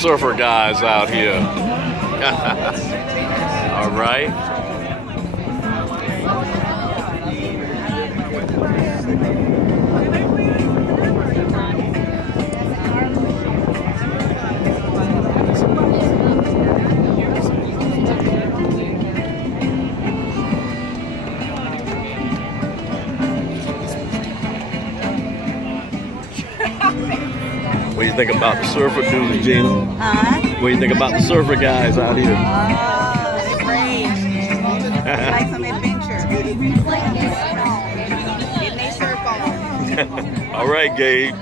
surfer guys out here. All right. What do you think about the surfer dudes, Gina? Huh? What do you think about the surfer guys out here? Oh, they're great. Like some adventure. Getting they surf on. All right, Gabe.